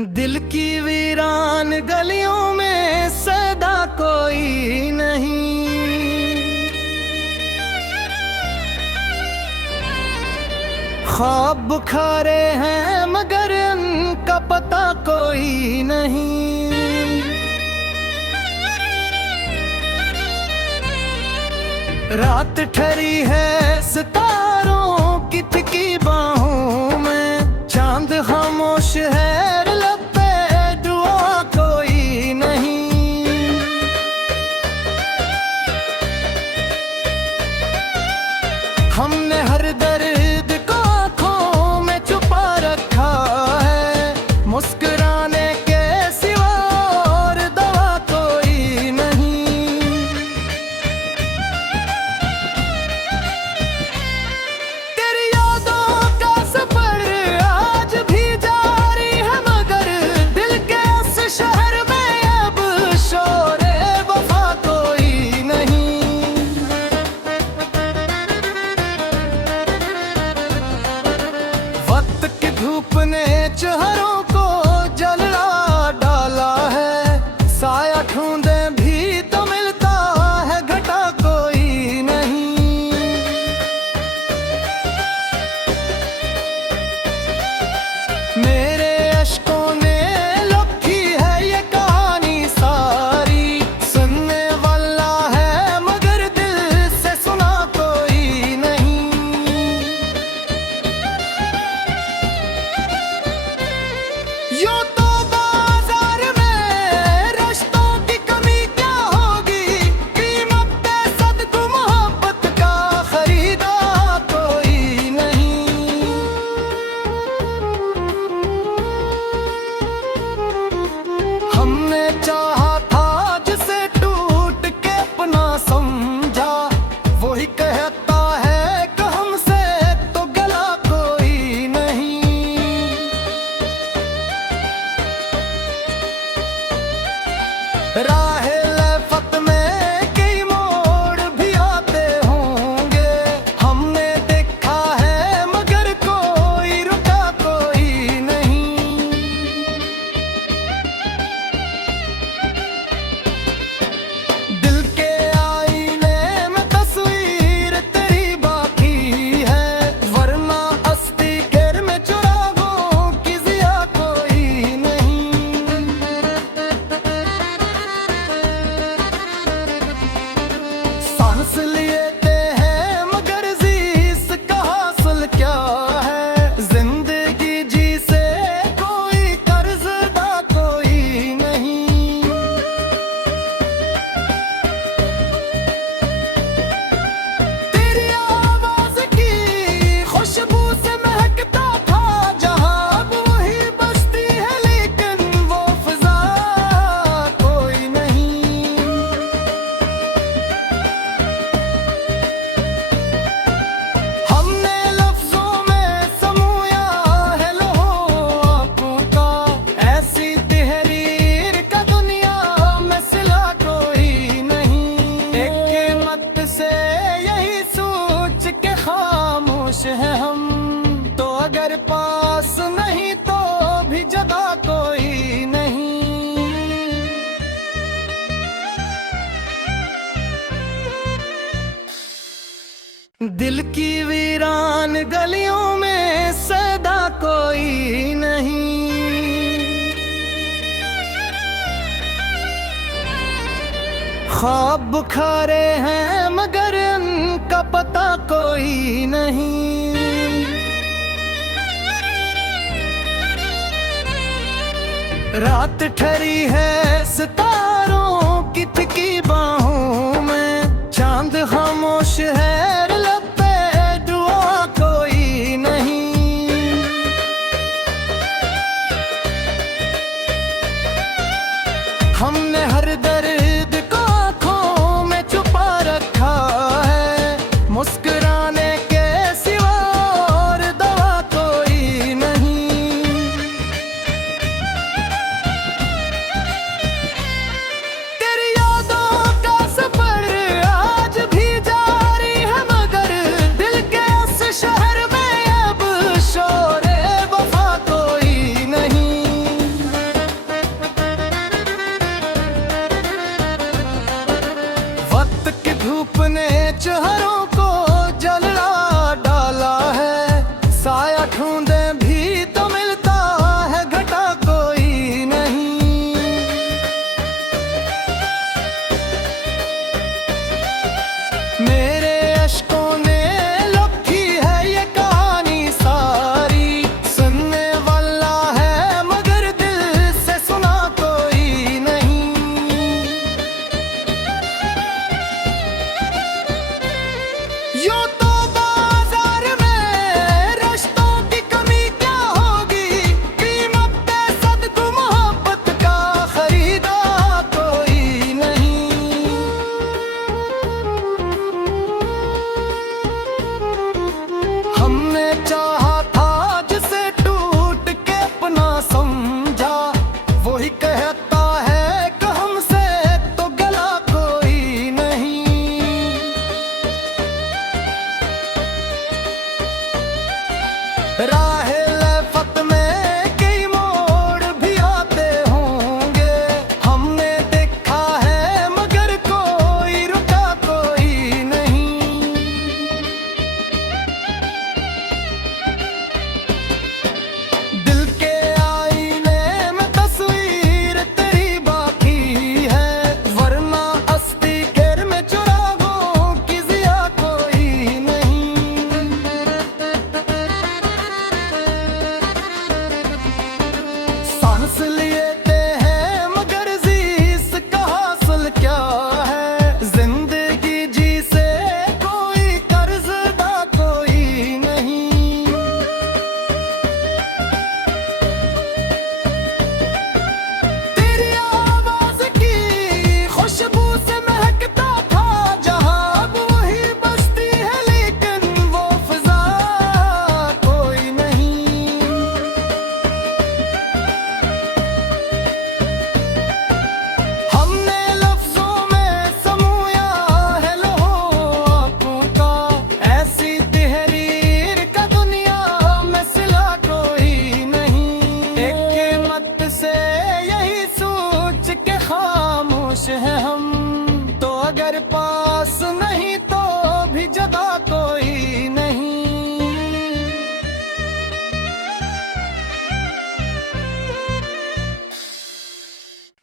दिल की वीरान गलियों में सदा कोई नहीं। ख्वाब बुखारे हैं मगर उनका पता कोई नहीं। रात ठहरी है सितारों की थकी बाहों में, चांद खामोश है लब पे दुआ कोई नहीं। हमने हर दर्द को आँखों में छुपा रखा है, मुस्कुराने के सिवा और दवा कोई नहीं। तेरी यादों का सफर आज भी जारी है मगर दिल के इस शहर में अब शोरे वफा कोई नहीं। वक्त की धूप ने चेहरों को जला डाला है, साया ढूंढे भी तो मिलता है घटा कोई नहीं। मेरे अश्कों ने लिखी है ये कहानी सारी, सुनने वाला है मगर दिल से सुना कोई नहीं। यूं तो बाजार में रिश्तों की कमी क्या होगी, कीमत पे सदको मोहब्बत का खरीदा कोई नहीं। हमने चाहा था जिसे टूट के अपना समझा, वही कहता है कि हमसे तो गला कोई नहीं। राहे लफ़त में कई मोड़ भी आते होंगे, हमने देखा है मगर कोई रुका कोई नहीं। दिल के आईने में तस्वीर तेरी बाकी है, वरना अस्ती घेर में चुरागों की जिया कोई नहीं। सांस लेते हैं मगर जीस का हासिल क्या है, जिंदगी जी से कोई कर्जदा कोई नहीं। तेरी आवाज की खुशबू से महकता था जहां, अब वही बसती है लेकिन वो फिजा कोई नहीं। हमने लफ्जों में समूया है लौह आंखों का, ऐसी तहरीर का दुनिया में सिला कोई नहीं। एक मत से यही सोच के खामोश है हम, तो अगर पास नहीं तो भी जगह कोई नहीं। दिल की वीरान गलियों में सदा कोई नहीं। ख्वाब बुखारे हैं मगर उनका पता कोई नहीं। रात ठहरी है सितारों की थकी बाहों में, चांद खामोश है लब पे दुआ कोई नहीं। हमने हर दर्द को आँखों में छुपा रखा है, मुस्कुराने के सिवा और दवा कोई नहीं। तेरी यादों का चेहरों को जला डाला है। साया ढूंढे भी तो मिलता है घटा कोई नहीं। मेरे अश्कों ने लिखी है ये कहानी सारी, सुनने वाला है मगर दिल से सुना कोई नहीं। यूं तो बाजार में रिश्तों की कमी क्या होगी, कीमत पे सदको मोहब्बत का खरीदा कोई नहीं। हमने चाहा था जिसे टूट के अपना समझा, वही कहता है कि हमसे तो गला कोई नहीं। राहे लफ़त में कई मोड़ भी आते होंगे, हमने देखा है मगर कोई रुका कोई नहीं। दिल के आईने में तस्वीर तेरी बाकी है, वरना अस्ती घेर में चुरागों की जिया कोई नहीं। सांस लेते हैं मगर जीस का हासिल क्या है, जिंदगी जी से कोई कर्जदा कोई नहीं। तेरी आवाज की खुशबू से महकता था जहां, अब वही बसती है लेकिन वो फिजा कोई नहीं। हमने लफ्जों में समूया है लौह आंखों का, ऐसी तहरीर का दुनिया में सिला कोई नहीं। एक मत से यही सोच के खामोश है हम, तो अगर पास नहीं तो भी जगह कोई नहीं।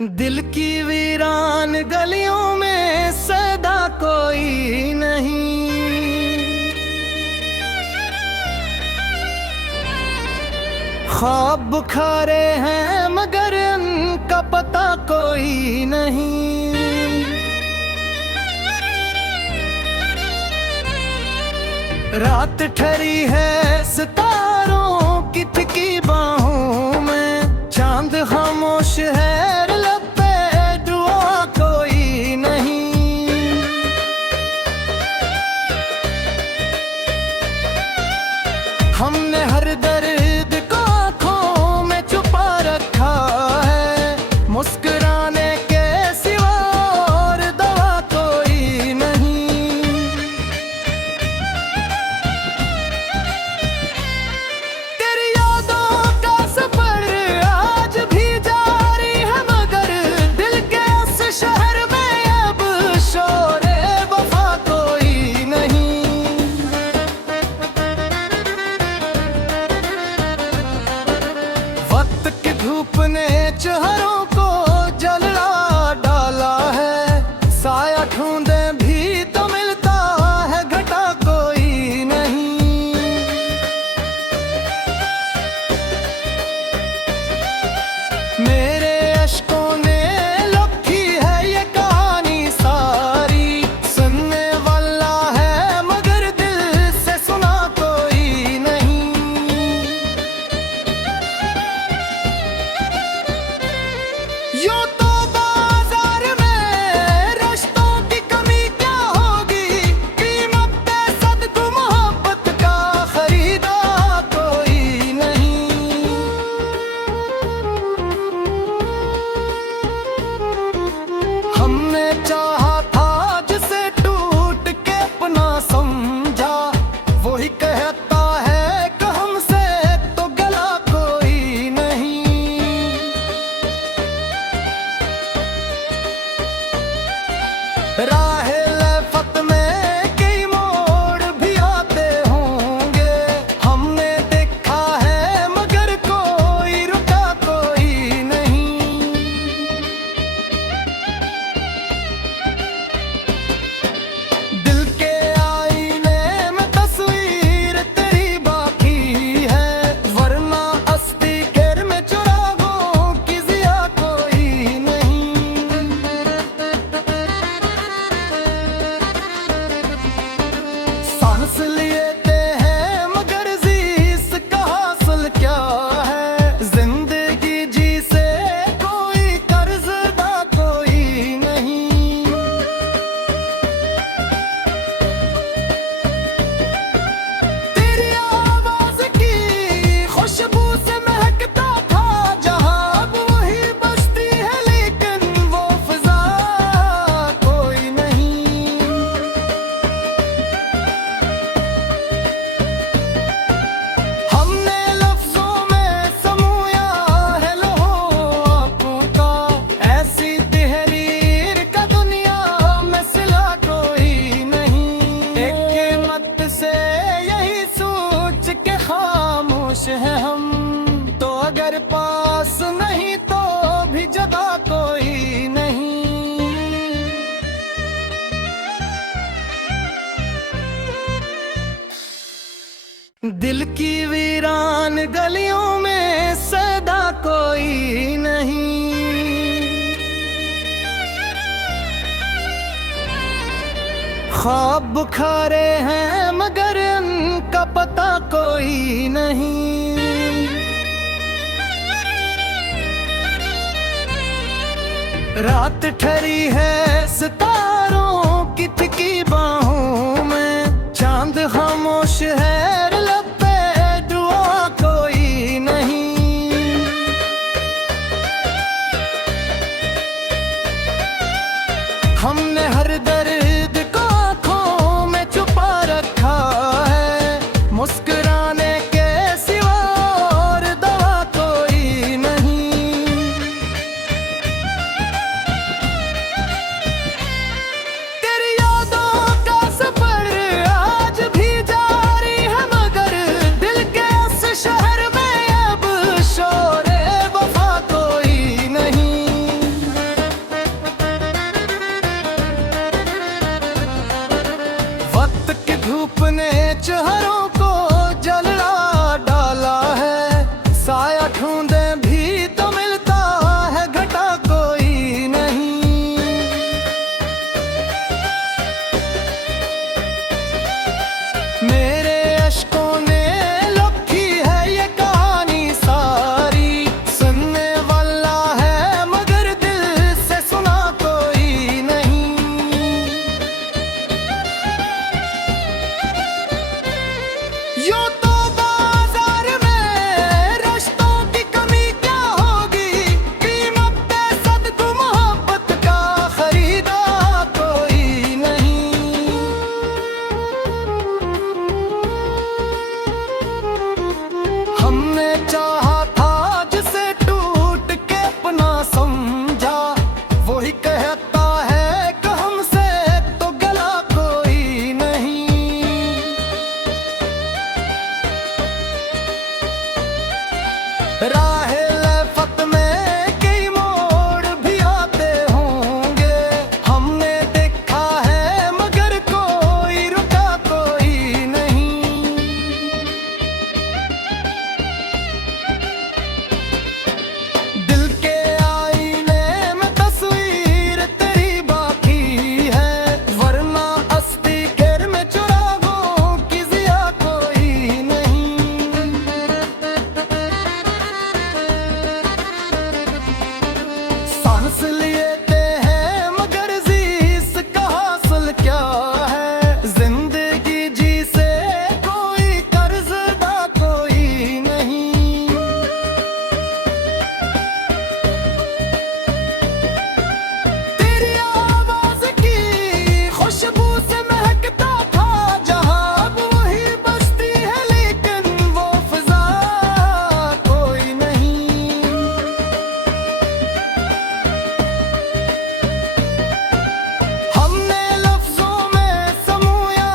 दिल की वीरान गलियों में सदा कोई नहीं। ख्वाब बुखारे हैं मगर उनका पता कोई नहीं। रात ठहरी है सितारों की थकी बाहों में, चांद खामोश है लब पे दुआ कोई नहीं। हमने हर दर्द को आँखों में छुपा रखा है, मुस्कुराने के सिवा और दवा कोई नहीं। तेरी यादों का सफर आज भी जारी है मगर दिल के इस शहर में अब शोरे वफा कोई नहीं। वक्त की धूप ने चेहरों को जला डाला है, साया ढूंढे भी तो मिलता है घटा कोई नहीं। मेरे अश्कों ने लिखी है ये कहानी सारी, सुनने वाला है मगर दिल से सुना कोई नहीं। यूं तो बाजार में रिश्तों की कमी क्या होगी, कीमत पे सदको मोहब्बत का खरीदा कोई नहीं। हमने चाहा था जिसे टूट के अपना समझा, वही कहता है कि हमसे तो गला कोई नहीं। गलियों में सदा कोई नहीं। ख्वाब बुखारे हैं मगर उनका पता कोई नहीं। रात ठहरी है सितारों की थिकी बाहों में, चांद खामोश है लब पे दुआ कोई नहीं। हमने हर दर्द को आंखों में छुपा रखा है, मुस्कुराने के सिवा और दवा कोई नहीं। धूप ने चेहरों को जला डाला है, साया ढूंढे भी तो मिलता है घटा कोई नहीं। मेरे अश्कों ने लिखी है ये कहानी सारी, सुनने वाला है मगर दिल से सुना कोई नहीं। यूं तो बाजार में रिश्तों की कमी क्या होगी, कीमत पे सदको मोहब्बत का खरीदा कोई नहीं। हमने चाहा था जिसे टूट के अपना समझा, वही कहता है कि हमसे तो गला कोई नहीं। राहे लफ़त में कई मोड़ भी आते होंगे, हमने देखा है मगर कोई रुका कोई नहीं। दिल के आईने में तस्वीर तेरी बाकी है, वरना अस्ती घेर में चुरागों की जिया कोई नहीं। सांस लेते हैं मगर जीस का हासिल क्या है, जिंदगी जी से कोई कर्जदा कोई नहीं। तेरी आवाज की खुशबू से महकता था जहां, अब वही बसती है लेकिन वो फिजा कोई नहीं। हमने लफ्जों में समूया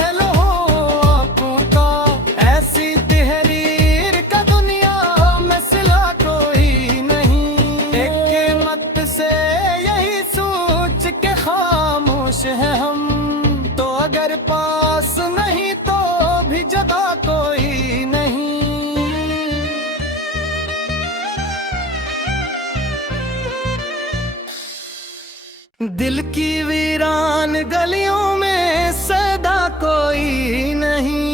है लौह आंखों का, ऐसी तहरीर का दुनिया में सिला कोई नहीं। एक मत से यही सोच के खामोश है हम, तो अगर पास नहीं तो भी जगह कोई नहीं। दिल की वीरान गलियों में सदा कोई नहीं।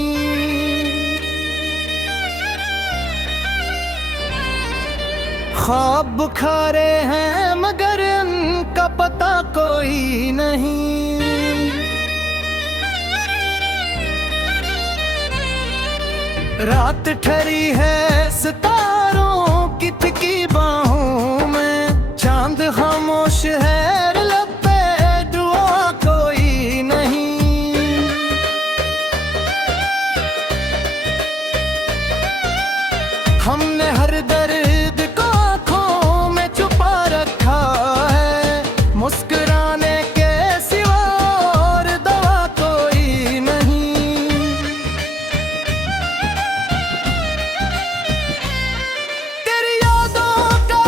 ख्वाब बुखारे हैं मगर उनका पता कोई नहीं। रात ठहरी है सितारों की थिकी बाहों में, चांद खामोश है लब पे दुआ कोई नहीं। हमने हर दर्द को आंखों में छुपा रखा है, मुस्कुराने के सिवा और दवा कोई नहीं। तेरी यादों का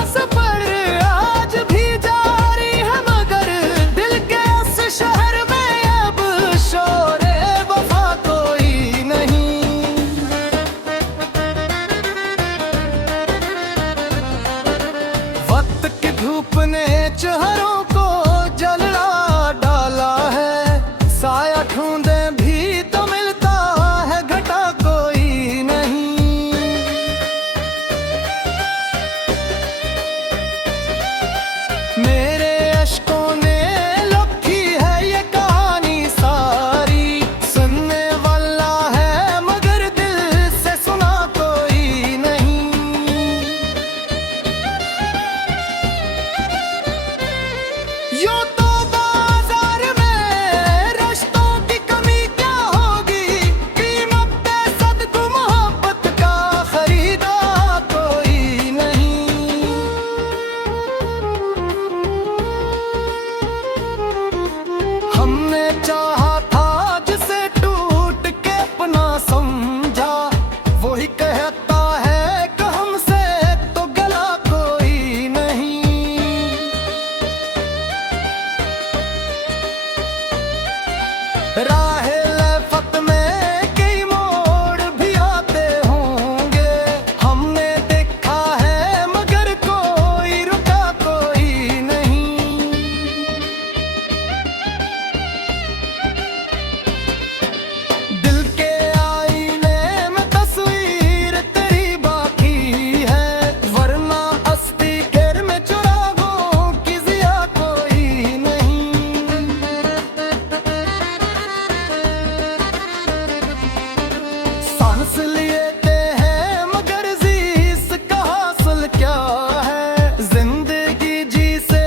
अपने चेहरों को जला डाला है। साया ढूंढे भी तो मिलता है घटा कोई नहीं। मेरे अश्कों ने लिखी है ये कहानी सारी। सुनने वाला है मगर दिल से सुना कोई नहीं। यूं तो बाजार में रिश्तों की कमी क्या होगी, कीमत पे सदको मोहब्बत का खरीदा कोई नहीं। हमने चाहा था जिसे टूट के अपना समझा, वही कहता है कि हमसे तो गला कोई नहीं। राहे लफ़त में कई मोड़ भी आते होंगे, हमने देखा है मगर कोई रुका कोई नहीं। दिल के आईने में तस्वीर तेरी बाकी है, वरना अस्ती घेर में चुरागों की जिया कोई नहीं। सांस लेते हैं मगर जीस का हासिल क्या है, जिंदगी जी से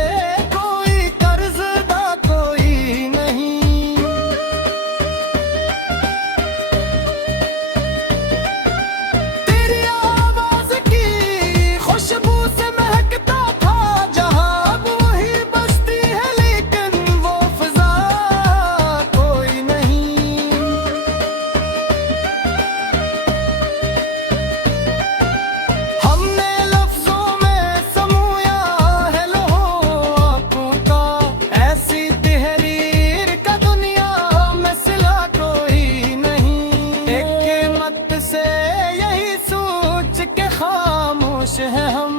कोई कर्जदा कोई नहीं। तेरी आवाज की खुशबू से महकता था जहां, अब वही बसती है लेकिन वो फिजा कोई नहीं। हमने लफ्जों में समूया है लौह आंखों का, ऐसी तहरीर का दुनिया में सिला कोई नहीं। एक मत से यही सोच के खामोश है हम,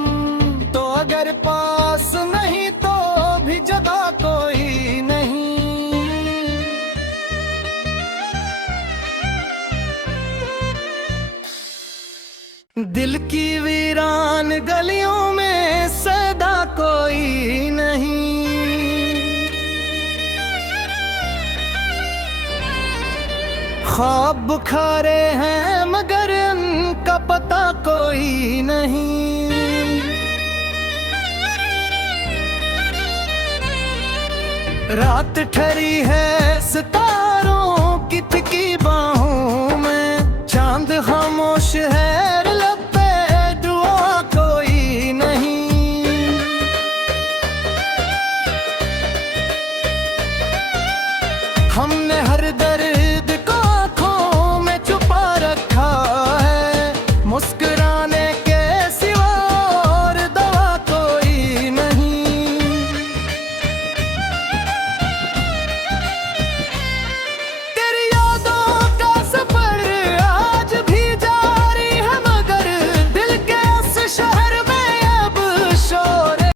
तो अगर पास नहीं तो भी जगह कोई नहीं। दिल की वीरान गलियों में सदा कोई नहीं। ख्वाब बुखारे हैं मगर उनका पता कोई नहीं। रात ठहरी है सितारों की फिकी बाहों